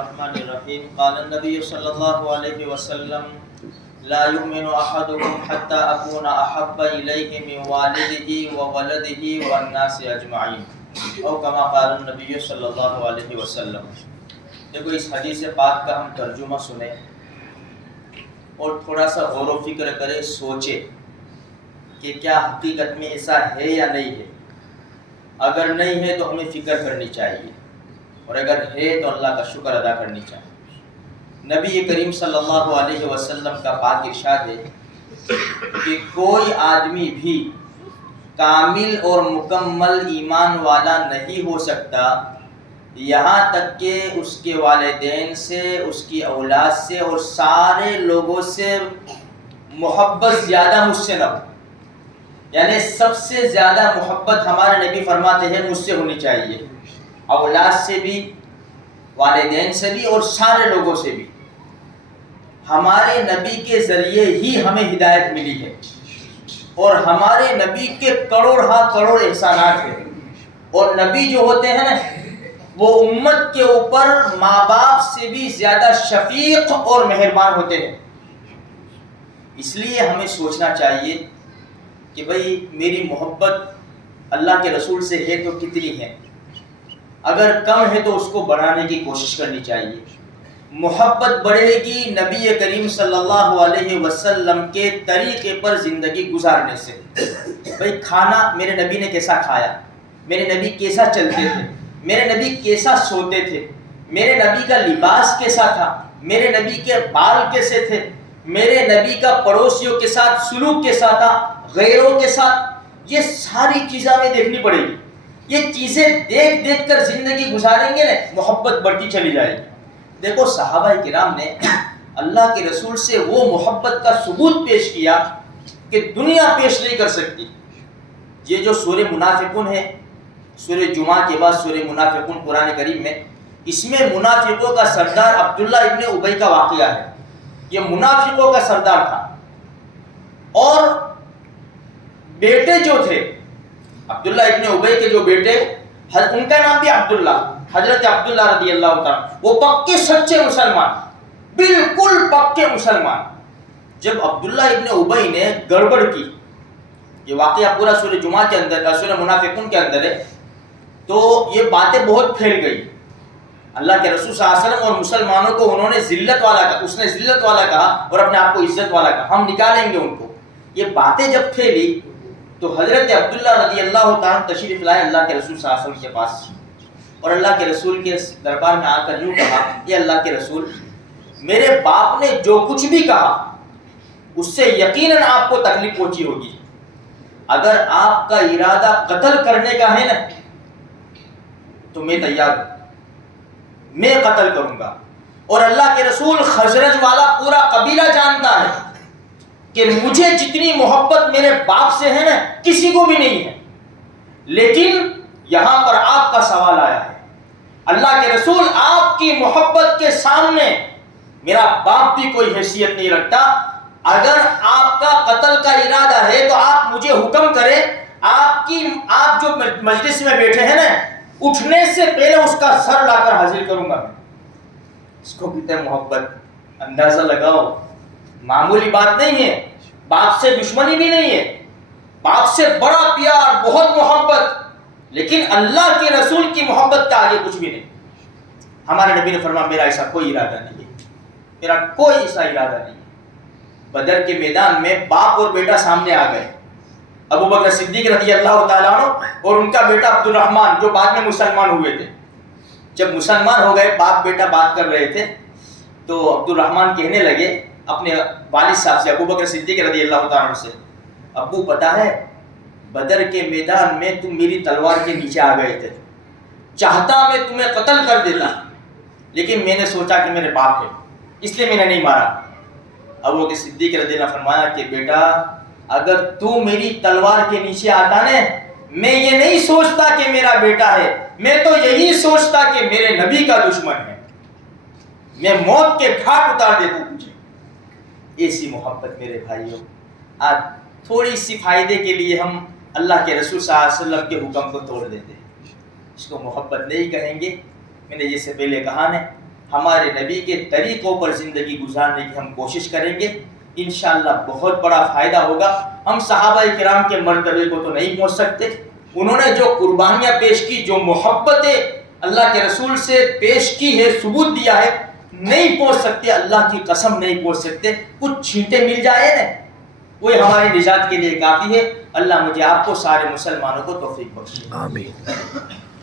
الرحمن الرحیم قال النبی صلی اللہ علیہ وسلم لا یؤمن احدکم حتی اکون احب الیہ من والدہ وولدہ والناس اجمعین او کما قال النبی صلی اللہ علیہ وسلم۔ دیکھو اس حدیث پاک کا ہم ترجمہ سنیں اور تھوڑا سا غور و فکر کریں، سوچیں کہ کیا حقیقت میں ایسا ہے یا نہیں ہے۔ اگر نہیں ہے تو ہمیں فکر کرنی چاہیے، اور اگر ہے تو اللہ کا شکر ادا کرنی چاہیے۔ نبی کریم صلی اللہ علیہ وسلم کا پاک ارشاد ہے کہ کوئی آدمی بھی کامل اور مکمل ایمان والا نہیں ہو سکتا یہاں تک کہ اس کے والدین سے، اس کی اولاد سے اور سارے لوگوں سے محبت زیادہ مجھ سے نہ ہو۔ یعنی سب سے زیادہ محبت ہمارے نبی فرماتے ہیں مجھ سے ہونی چاہیے، اولاد سے بھی، والدین سے بھی اور سارے لوگوں سے بھی۔ ہمارے نبی کے ذریعے ہی ہمیں ہدایت ملی ہے، اور ہمارے نبی کے کروڑ احسانات ہیں۔ اور نبی جو ہوتے ہیں نا، وہ امت کے اوپر ماں باپ سے بھی زیادہ شفیق اور مہربان ہوتے ہیں۔ اس لیے ہمیں سوچنا چاہیے کہ بھئی میری محبت اللہ کے رسول سے ہے تو کتنی ہے۔ اگر کم ہے تو اس کو بڑھانے کی کوشش کرنی چاہیے۔ محبت بڑھے گی نبی کریم صلی اللہ علیہ وسلم کے طریقے پر زندگی گزارنے سے۔ بھئی کھانا میرے نبی نے کیسا کھایا، میرے نبی کیسا چلتے تھے، میرے نبی کیسا سوتے تھے، میرے نبی کا لباس کیسا تھا، میرے نبی کے بال کیسے تھے، میرے نبی کا پڑوسیوں کے ساتھ سلوک کیسا تھا، غیروں کے ساتھ، یہ ساری چیزیں ہمیں دیکھنی پڑے گی۔ یہ چیزیں دیکھ دیکھ کر زندگی گزاریں گے نا، محبت بڑھتی چلی جائے گی۔ دیکھو صحابہ کرام نے اللہ کے رسول سے وہ محبت کا ثبوت پیش کیا کہ دنیا پیش نہیں کر سکتی۔ یہ جو سورہ منافقون ہے، سورہ جمعہ کے بعد سورہ منافقون قرآن کریم میں، اس میں منافقوں کا سردار عبداللہ ابن ابی کا واقعہ ہے۔ یہ منافقوں کا سردار تھا، اور بیٹے جو تھے عبداللہ ابن ابی کے جو بیٹے، ان کا نام بھی عبداللہ، حضرت عبداللہ رضی اللہ تعالیٰ، وہ پکے سچے مسلمان، بالکل پکے مسلمان۔ جب عبداللہ ابن ابی نے گڑبڑ کی، یہ واقعہ پورا سورہ جمعہ کے اندر، سورہ منافقون کے اندر ہے، تو یہ باتیں بہت پھیل گئی۔ اللہ کے رسول صلی اللہ علیہ وسلم اور مسلمانوں کو انہوں نے ذلت والا کہا، اس نے ذلت والا کہا اور اپنے آپ کو عزت والا کہا، ہم نکالیں گے ان کو۔ یہ باتیں جب پھیلی تو حضرت عبداللہ رضی اللہ تعالیٰ تشریف لائے اللہ کے رسول صلی اللہ علیہ وسلم کے پاس، اور اللہ کے رسول کے دربار میں آ کر یوں کہا، یہ اللہ کے رسول، میرے باپ نے جو کچھ بھی کہا اس سے یقیناً آپ کو تکلیف پہنچی ہوگی۔ اگر آپ کا ارادہ قتل کرنے کا ہے نا تو میں تیار ہوں، میں قتل کروں گا۔ اور اللہ کے رسول خزرج والا پورا قبیلہ جانتا ہے کہ مجھے جتنی محبت میرے باپ سے ہے نا کسی کو بھی نہیں ہے، لیکن یہاں پر آپ کا سوال آیا ہے۔ اللہ کے رسول، آپ کی محبت کے سامنے میرا باپ بھی کوئی حیثیت نہیں رکھتا۔ اگر آپ کا قتل کا ارادہ ہے تو آپ مجھے حکم کریں، آپ جو مجلس میں بیٹھے ہیں نا، اٹھنے سے پہلے اس کا سر لا کر حاضر کروں گا۔ اس کو کہتے ہیں محبت۔ اندازہ لگاؤ، معمولی بات نہیں ہے، باپ سے دشمنی بھی نہیں ہے، باپ سے بڑا پیار، بہت محبت، لیکن اللہ کے رسول کی محبت کا آگے کچھ بھی نہیں۔ ہمارے نبی نے فرمایا میرا ایسا کوئی ارادہ نہیں ہے، میرا کوئی ایسا ارادہ نہیں ہے۔ بدر کے میدان میں باپ اور بیٹا سامنے آ گئے، ابو بکر صدیق رضی اللہ تعالیٰ عنہ اور ان کا بیٹا عبد الرحمن، جو بعد میں مسلمان ہوئے تھے۔ جب مسلمان ہو گئے، باپ بیٹا بات کر رہے تھے، تو عبد الرحمن کہنے لگے اپنے والد صاحب سے، ابو بکر صدیق رضی اللہ تعالیٰ عنہ سے، ابو پتہ ہے بدر کے میدان میں تم میری تلوار کے نیچے آ گئے تھے، چاہتا میں تمہیں قتل کر دیتا، لیکن میں نے سوچا کہ میرے باپ ہے اس لیے میں نے نہیں مارا۔ ابو بکر صدیق رضی اللہ عنہ فرمایا کہ بیٹا اگر تو میری تلوار کے نیچے آتا نا، میں یہ نہیں سوچتا کہ میرا بیٹا ہے، میں تو یہی سوچتا کہ میرے نبی کا دشمن ہے، میں موت کے گھاٹ اتار دیتا تجھے۔ ایسی محبت میرے بھائیوں، آج تھوڑی سی فائدے کے لیے ہم اللہ کے رسول صلی اللہ علیہ وسلم کے حکم کو توڑ دیتے ہیں، اس کو محبت نہیں کہیں گے۔ میں نے جیسے پہلے کہا نا ہمارے نبی کے طریقوں پر زندگی گزارنے کی ہم کوشش کریں گے، انشاءاللہ بہت بڑا فائدہ ہوگا۔ ہم صحابہ کرام کے مرتبے کو تو نہیں پہنچ سکتے، انہوں نے جو قربانیاں پیش کی، جو محبتیں اللہ کے رسول سے پیش کی ہے، ثبوت دیا ہے، نہیں پہنچ سکتے، اللہ کی قسم نہیں پہنچ سکتے۔ کچھ چھینٹے مل جائے نا، وہی ہماری نجات کے لیے کافی ہے۔ اللہ مجھے آپ کو سارے مسلمانوں کو توفیق بخشے، آمین۔